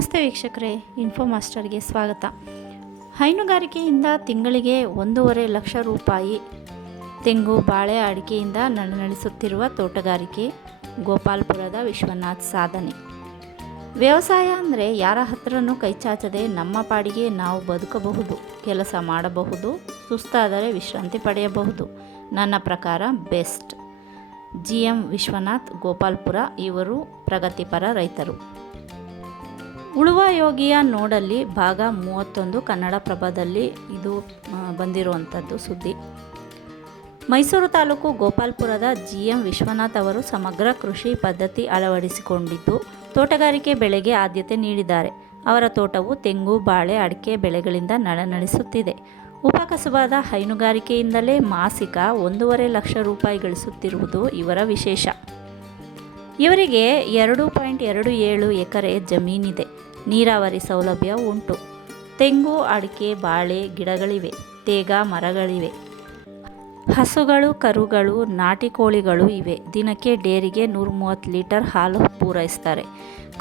ನಮಸ್ತೆ ವೀಕ್ಷಕರೇ, ಇನ್ಫೋ ಮಾಸ್ಟರ್ಗೆ ಸ್ವಾಗತ. ಹೈನುಗಾರಿಕೆಯಿಂದ ತಿಂಗಳಿಗೆ 1.5 ಲಕ್ಷ ರೂಪಾಯಿ ತೆಂಗು, ಬಾಳೆ, ಅಡಿಕೆಯಿಂದ ನಡೆಸುತ್ತಿರುವ ತೋಟಗಾರಿಕೆ ಗೋಪಾಲ್ಪುರದ ವಿಶ್ವನಾಥ್ ಸಾಧನೆ. ವ್ಯವಸಾಯ ಅಂದರೆ ಯಾರ ಹತ್ರನೂ ಕೈಚಾಚದೆ ನಮ್ಮ ಪಾಡಿಗೆ ನಾವು ಬದುಕಬಹುದು, ಕೆಲಸ ಮಾಡಬಹುದು, ಸುಸ್ತಾದರೆ ವಿಶ್ರಾಂತಿ ಪಡೆಯಬಹುದು. ನನ್ನ ಪ್ರಕಾರ ಬೆಸ್ಟ್. GM ವಿಶ್ವನಾಥ್, ಗೋಪಾಲ್ಪುರ. ಇವರು ಪ್ರಗತಿಪರ ರೈತರು. ಉಳುವ ಯೋಗಿಯ ನೋಡಲ್ಲಿ ಭಾಗ 31 ಕನ್ನಡಪ್ರಭದಲ್ಲಿ ಇದು ಬಂದಿರುವಂಥದ್ದು ಸುದ್ದಿ. ಮೈಸೂರು ತಾಲೂಕು ಗೋಪಾಲ್ಪುರದ GM ವಿಶ್ವನಾಥ್ ಅವರು ಸಮಗ್ರ ಕೃಷಿ ಪದ್ಧತಿ ಅಳವಡಿಸಿಕೊಂಡಿದ್ದು ತೋಟಗಾರಿಕೆ ಬೆಳೆಗೆ ಆದ್ಯತೆ ನೀಡಿದ್ದಾರೆ. ಅವರ ತೋಟವು ತೆಂಗು, ಬಾಳೆ, ಅಡಿಕೆ ಬೆಳೆಗಳಿಂದ ನಳನಳಿಸುತ್ತಿದೆ. ಉಪಕಸುಬಾದ ಹೈನುಗಾರಿಕೆಯಿಂದಲೇ ಮಾಸಿಕ 1.5 ಲಕ್ಷ ರೂಪಾಯಿ ಗಳಿಸುತ್ತಿರುವುದು ಇವರ ವಿಶೇಷ. ಇವರಿಗೆ 2.27 ಎಕರೆ ಜಮೀನಿದೆ. ನೀರಾವರಿ ಸೌಲಭ್ಯ ಉಂಟು. ತೆಂಗು, ಅಡಿಕೆ, ಬಾಳೆ ಗಿಡಗಳಿವೆ. ತೇಗ ಮರಗಳಿವೆ. ಹಸುಗಳು, ಕರುಗಳು, ನಾಟಿ ಕೋಳಿಗಳು ಇವೆ. ದಿನಕ್ಕೆ ಡೇರಿಗೆ 130 ಲೀಟರ್ ಹಾಲು ಪೂರೈಸ್ತಾರೆ.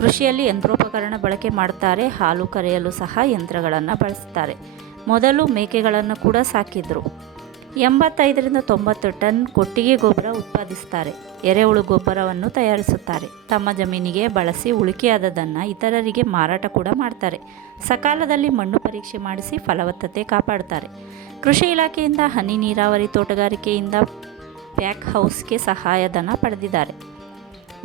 ಕೃಷಿಯಲ್ಲಿ ಯಂತ್ರೋಪಕರಣ ಬಳಕೆ ಮಾಡ್ತಾರೆ. ಹಾಲು ಕರೆಯಲು ಸಹ ಯಂತ್ರಗಳನ್ನು ಬಳಸ್ತಾರೆ. ಮೊದಲು ಮೇಕೆಗಳನ್ನು ಕೂಡ ಸಾಕಿದ್ರು. 85-90 ಟನ್ ಕೊಟ್ಟಿಗೆ ಗೊಬ್ಬರ ಉತ್ಪಾದಿಸ್ತಾರೆ. ಎರೆಹುಳು ಗೊಬ್ಬರವನ್ನು ತಯಾರಿಸುತ್ತಾರೆ. ತಮ್ಮ ಜಮೀನಿಗೆ ಬಳಸಿ ಉಳಿಕೆಯಾದದನ್ನು ಇತರರಿಗೆ ಮಾರಾಟ ಕೂಡ ಮಾಡ್ತಾರೆ. ಸಕಾಲದಲ್ಲಿ ಮಣ್ಣು ಪರೀಕ್ಷೆ ಮಾಡಿಸಿ ಫಲವತ್ತತೆ ಕಾಪಾಡ್ತಾರೆ. ಕೃಷಿ ಇಲಾಖೆಯಿಂದ ಹನಿ ನೀರಾವರಿ ತೋಟಗಾರಿಕೆಯಿಂದ ಪ್ಯಾಕ್ ಹೌಸ್ಗೆ ಸಹಾಯಧನ ಪಡೆದಿದ್ದಾರೆ.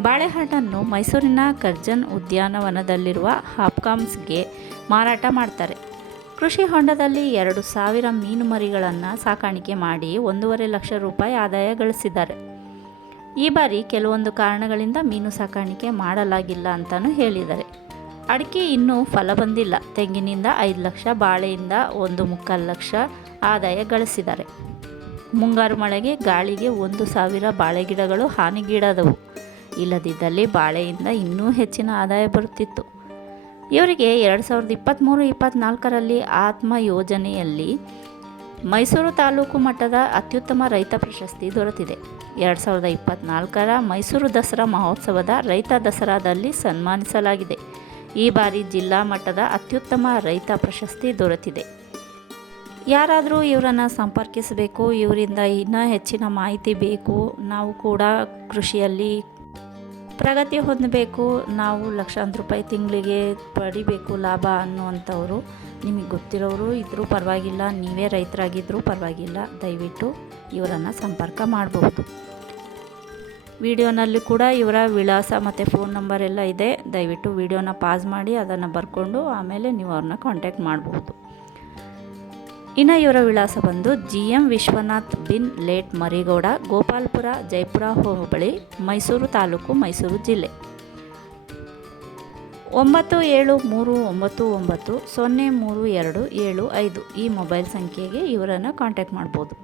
ಬಾಳೆಹಣ್ಣನ್ನು ಮೈಸೂರಿನ ಕರ್ಜನ್ ಉದ್ಯಾನವನದಲ್ಲಿರುವ ಹಾಪ್ಕಾಮ್ಸ್ಗೆ ಮಾರಾಟ ಮಾಡ್ತಾರೆ. ಕೃಷಿ ಹೊಂಡದಲ್ಲಿ 2,000 ಮೀನು ಮರಿಗಳನ್ನು ಸಾಕಾಣಿಕೆ ಮಾಡಿ 1.5 ಲಕ್ಷ ರೂಪಾಯಿ ಆದಾಯ ಗಳಿಸಿದ್ದಾರೆ. ಈ ಬಾರಿ ಕೆಲವೊಂದು ಕಾರಣಗಳಿಂದ ಮೀನು ಸಾಕಾಣಿಕೆ ಮಾಡಲಾಗಿಲ್ಲ ಅಂತಲೂ ಹೇಳಿದ್ದಾರೆ. ಅಡಿಕೆ ಇನ್ನೂ ಫಲ ಬಂದಿಲ್ಲ. ತೆಂಗಿನಿಂದ 5 ಲಕ್ಷ, ಬಾಳೆಯಿಂದ 1.25 ಲಕ್ಷ ಆದಾಯ ಗಳಿಸಿದ್ದಾರೆ. ಮುಂಗಾರು ಮಳೆಗೆ ಗಾಳಿಗೆ 1,000 ಬಾಳೆ ಗಿಡಗಳು ಹಾನಿಗೀಡಾದವು. ಇಲ್ಲದಿದ್ದಲ್ಲಿ ಬಾಳೆಯಿಂದ ಇನ್ನೂ ಹೆಚ್ಚಿನ ಆದಾಯ ಬರುತ್ತಿತ್ತು. ಇವರಿಗೆ 2023-24ರಲ್ಲಿ ಆತ್ಮ ಯೋಜನೆಯಲ್ಲಿ ಮೈಸೂರು ತಾಲೂಕು ಮಟ್ಟದ ಅತ್ಯುತ್ತಮ ರೈತ ಪ್ರಶಸ್ತಿ ದೊರೆತಿದೆ. 2024ರ ಮೈಸೂರು ದಸರಾ ಮಹೋತ್ಸವದ ರೈತ ದಸರಾದಲ್ಲಿ ಸನ್ಮಾನಿಸಲಾಗಿದೆ. ಈ ಬಾರಿ ಜಿಲ್ಲಾ ಮಟ್ಟದ ಅತ್ಯುತ್ತಮ ರೈತ ಪ್ರಶಸ್ತಿ ದೊರೆತಿದೆ. ಯಾರಾದರೂ ಇವರನ್ನು ಸಂಪರ್ಕಿಸಬೇಕು, ಇವರಿಂದ ಇನ್ನೂ ಹೆಚ್ಚಿನ ಮಾಹಿತಿ ಬೇಕು, ನಾವು ಕೂಡ ಕೃಷಿಯಲ್ಲಿ ಪ್ರಗತಿ ಹೊಂದಬೇಕು, ನಾವು ಲಕ್ಷಾಂತರ ರೂಪಾಯಿ ತಿಂಗಳಿಗೆ ಪಡಿಬೇಕು ಲಾಭ ಅನ್ನುವಂಥವರು, ನಿಮಗೆ ಗೊತ್ತಿರೋರು ಇದ್ದರೂ ಪರವಾಗಿಲ್ಲ, ನೀವೇ ರೈತರಾಗಿದ್ದರೂ ಪರವಾಗಿಲ್ಲ, ದಯವಿಟ್ಟು ಇವರನ್ನು ಸಂಪರ್ಕ ಮಾಡಬಹುದು. ವಿಡಿಯೋನಲ್ಲಿ ಕೂಡ ಇವರ ವಿಳಾಸ ಮತ್ತು ಫೋನ್ ನಂಬರ್ ಎಲ್ಲ ಇದೆ. ದಯವಿಟ್ಟು ವಿಡಿಯೋನ ಪಾಸ್ ಮಾಡಿ ಅದನ್ನು ಬರ್ಕೊಂಡು ಆಮೇಲೆ ನೀವು ಅವ್ರನ್ನ ಕಾಂಟ್ಯಾಕ್ಟ್ ಮಾಡಬಹುದು. ಇನ್ನು ಇವರ ವಿಳಾಸ ಬಂದು GM ವಿಶ್ವನಾಥ್ ಬಿನ್ ಲೇಟ್ ಮರಿಗೌಡ, ಗೋಪಾಲ್ಪುರ, ಜೈಪುರ ಹೋಬಳಿ, ಮೈಸೂರು ತಾಲೂಕು, ಮೈಸೂರು ಜಿಲ್ಲೆ. 9739903275 ಈ ಮೊಬೈಲ್ ಸಂಖ್ಯೆಗೆ ಇವರನ್ನು ಕಾಂಟ್ಯಾಕ್ಟ್ ಮಾಡ್ಬೋದು.